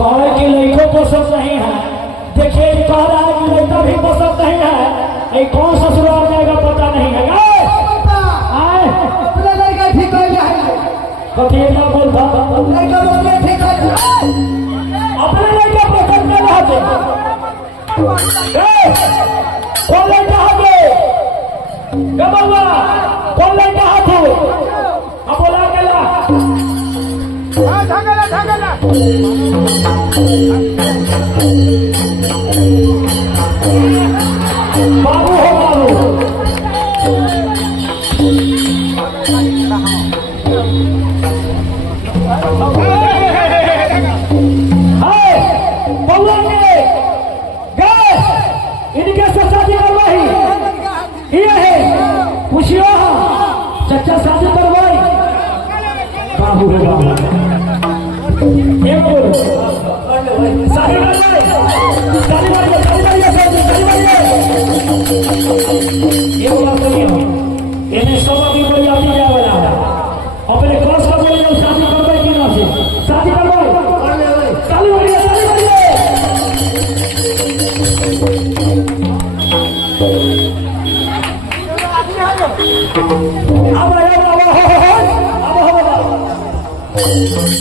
कहे कि लड़को पसंद नहीं है। देखिए कह रहा है कि लड़का भी पसंद नहीं है। ये कौन ससुराल जाएगा पता नहीं है। अपने लड़का ठीक हो जाएगा। कभी ना बोलता लड़का बोलते ठीक हो जाएगा। अपने लड़का पसंद नहीं रहते। कौन लड़का है बाबा? कौन लड़का है? अब बोला गया बाबू हो बाबू। इनके से शादी करवाई ये है खुशियों चचा शादी करवाई बाबू है बाबू। एक बोलो शादी करवाई शादी करवाई शादी करवाई शादी करवाई। ये बोला सुनिए इन्हें सब अभी कोई आदमी क्या बोला अपने क्लास का बोले शादी करवाई कि ना से शादी करवाई चालू हो गया शादी करिए। अब